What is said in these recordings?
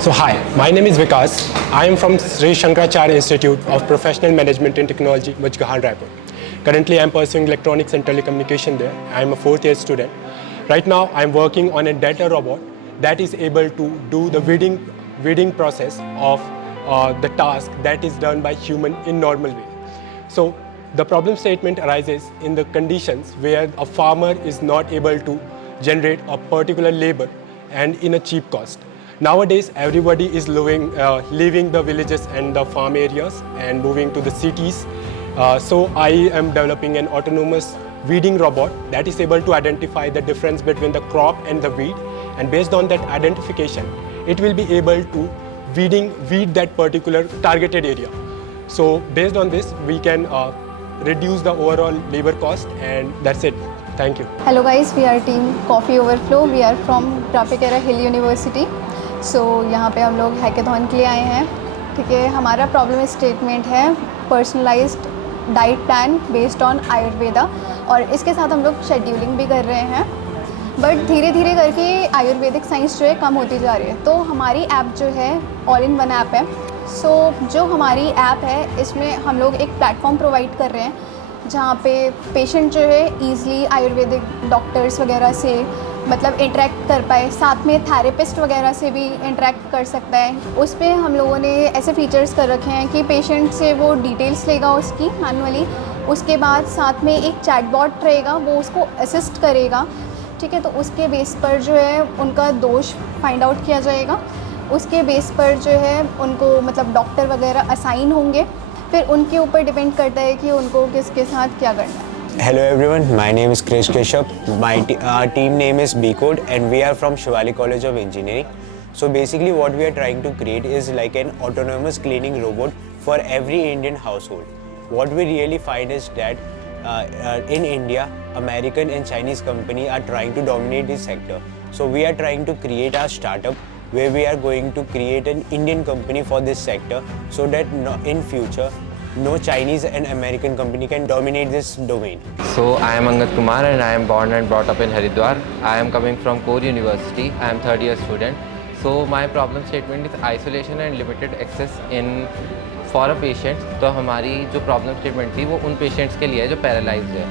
So hi, my name is Vikas. I am from Sri Shankaracharya Institute of Professional Management and Technology, Bajgahan, Raipur. Currently, I am pursuing electronics and telecommunication there. I am a fourth-year student. Right now, I am working on a data robot that is able to do the weeding process of the task that is done by human in normal way. So the problem statement arises in the conditions where a farmer is not able to generate a particular labor and in a cheap cost. Nowadays, everybody is leaving the villages and the farm areas and moving to the cities. So I am developing an autonomous weeding robot that is able to identify the difference between the crop and the weed. And based on that identification, it will be able to weed that particular targeted area. So based on this, we can reduce the overall labor cost, and that's it. Thank you. Hello guys, we are team Coffee Overflow. We are from Trapikara Hill University. So यहाँ पे हम लोग hackathon के लिए आए हैं. ठीक है, हमारा प्रॉब्लम स्टेटमेंट है personalised diet plan based on Ayurveda, और इसके साथ हम लोग शेड्यूलिंग भी कर रहे हैं. बट धीरे धीरे करके आयुर्वेदिक साइंस जो है कम होती जा रही है. तो हमारी ऐप जो है ऑल इन वन ऐप है. सो जो हमारी ऐप है इसमें हम लोग एक प्लेटफॉर्म प्रोवाइड कर रहे हैं जहाँ पे पेशेंट जो है ईज़िली आयुर्वेदिक डॉक्टर्स वगैरह से मतलब इंटरेक्ट कर पाए, साथ में थेरेपिस्ट वगैरह से भी इंटरेक्ट कर सकता है. उस पर हम लोगों ने ऐसे फीचर्स कर रखे हैं कि पेशेंट से वो डिटेल्स लेगा उसकी मैनुअली, उसके बाद साथ में एक चैटबॉट रहेगा, वो उसको असिस्ट करेगा. ठीक है, तो उसके बेस पर जो है उनका दोष फाइंड आउट किया जाएगा. उसके बेस पर जो है उनको मतलब डॉक्टर वगैरह असाइन होंगे. फिर उनके ऊपर डिपेंड करता है कि उनको किसके साथ क्या करना है. Hello everyone, my name is Krish Keshav. Our team name is B-Code and we are from Shivali College of Engineering. So basically what we are trying to create is like an autonomous cleaning robot for every Indian household. What we really find is that in India, American and Chinese companies are trying to dominate this sector. So we are trying to create our startup where we are going to create an Indian company for this sector so that in future no Chinese and American company can dominate this domain. So I am Angad Kumar and I am born and brought up in Haridwar. I am coming from Core University. I am third year student. So my problem statement is isolation and limited access in for a patient. तो हमारी जो problem statement थी वो उन patients के लिए है जो paralyzed है.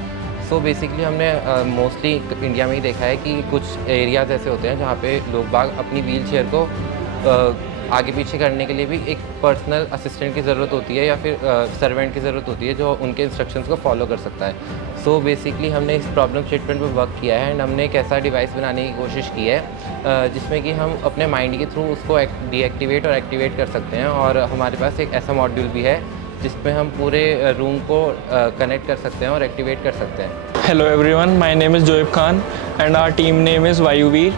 So basically हमने मोस्टली इंडिया में ही देखा है कि कुछ एरियाज ऐसे होते हैं जहाँ पे लोग बाग अपनी व्हील चेयर को आगे पीछे करने के लिए भी एक पर्सनल असिस्टेंट की ज़रूरत होती है या फिर सर्वेंट की ज़रूरत होती है जो उनके इंस्ट्रक्शंस को फॉलो कर सकता है. सो बेसिकली हमने इस प्रॉब्लम स्टेटमेंट पर वर्क किया है एंड हमने एक ऐसा डिवाइस बनाने की कोशिश की है जिसमें कि हम अपने माइंड के थ्रू उसको डीएक्टिवेट और एक्टिवेट कर सकते हैं. और हमारे पास एक ऐसा मॉड्यूल भी है जिसमें हम पूरे रूम को कनेक्ट कर सकते हैं और एक्टिवेट कर सकते हैं. Hello everyone, my name is Zoeb Khan and our team name is Vayuveer.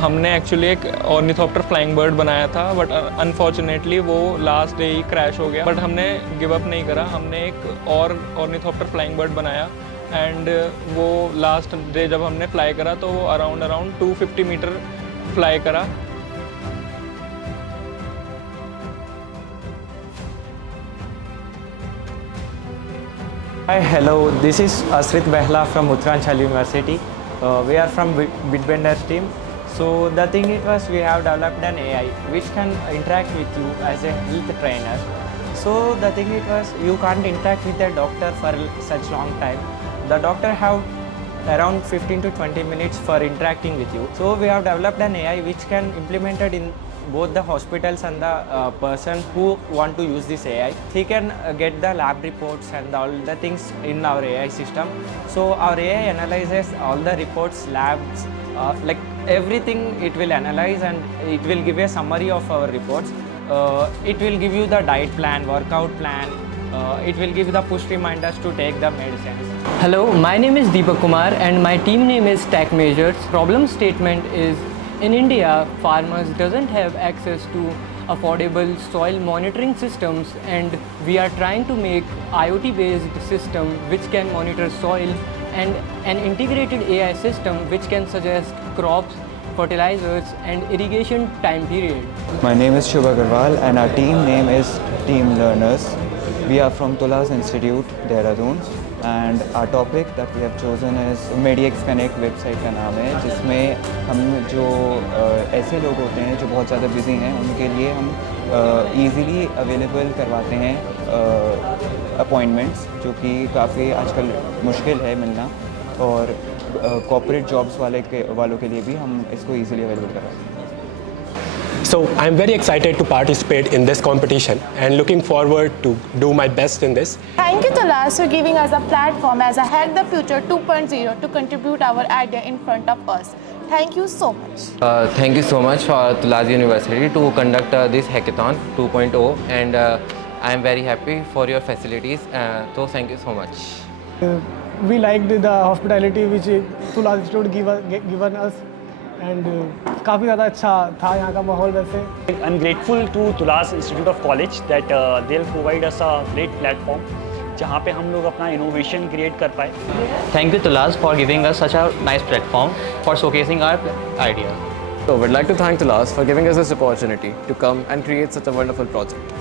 हमने एक्चुअली एक ऑर्निथोप्टर फ्लाइंग बर्ड बनाया था बट अनफॉर्चुनेटली वो लास्ट डे ही क्रैश हो गया. बट हमने गिव अप नहीं करा. हमने एक और ऑर्निथोप्टर फ्लाइंग बर्ड बनाया एंड वो लास्ट डे जब हमने फ्लाई करा तो वो अराउंड 250 मीटर फ्लाई करा. Hi, hello. This is Asrit Behla from Uttaranchal University. We are from Bitbenders team. So the thing it was, we have developed an AI which can interact with you as a health trainer. So the thing it was, you can't interact with a doctor for such long time. The doctor have around 15 to 20 minutes for interacting with you. So we have developed an AI which can implemented in both the hospitals and the person who want to use this AI. He can get the lab reports and all the things in our AI system. So our AI analyzes all the reports, labs, like everything it will analyze and it will give a summary of our reports. It will give you the diet plan, workout plan. It will give the push reminders to take the medicines. Hello, my name is Deepak Kumar and my team name is Stack Measures. Problem statement is, in India, farmers doesn't have access to affordable soil monitoring systems, and we are trying to make IoT-based system which can monitor soil and an integrated AI system which can suggest crops, fertilizers and irrigation time period. My name is Shubha Agarwal and our team name is Team Learners. We are from Tulas Institute, Dehradun. and our topic that we have chosen is MediX Connect website का नाम है, जिसमें हम जो ऐसे लोग होते हैं जो बहुत ज़्यादा बिजी हैं उनके लिए हम ईज़िली अवेलेबल करवाते हैं अपॉइंटमेंट्स, जो कि काफ़ी आजकल मुश्किल है मिलना, और कॉर्पोरेट जॉब्स वालों के लिए भी हम इसको ईज़िली अवेलेबल करवाते हैं. So I'm very excited to participate in this competition and looking forward to do my best in this. Thank you, Tulas, for giving us a platform as a Hack the Future 2.0 to contribute our idea in front of us. Thank you so much. Thank you so much for Tulaz University to conduct this hackathon 2.0, and I am very happy for your facilities. So thank you so much. We liked the hospitality which Tulaz Institute given us, and काफ़ी ज़्यादा अच्छा था यहाँ का माहौल. वैसे I'm grateful to Tulaz Institute of College that they'll provide us a great platform जहाँ पे हम लोग अपना innovation create कर पाए. Thank you, Tulaz, for giving us such a nice platform for showcasing our ideas. So we'd like to thank Tulaz for giving us this opportunity to come and create such a wonderful project.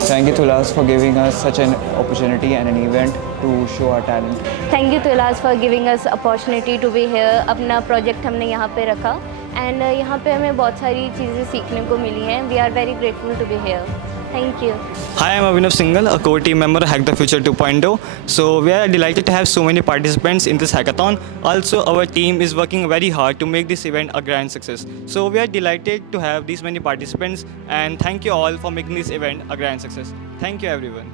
Thank you, Tulaz, for giving us such an opportunity and an event to show our talent. Thank you, Tulaz, for giving us opportunity to be here. अपना project हमने यहाँ पे रखा, and यहाँ पे हमें बहुत सारी चीज़ें सीखने को मिली हैं. We are very grateful to be here. Thank you. Hi, I'm Abhinav Singhal, a core team member Hack the Future 2.0. So we are delighted to have so many participants in this hackathon. Also, our team is working very hard to make this event a grand success. So we are delighted to have these many participants, and thank you all for making this event a grand success. Thank you, everyone.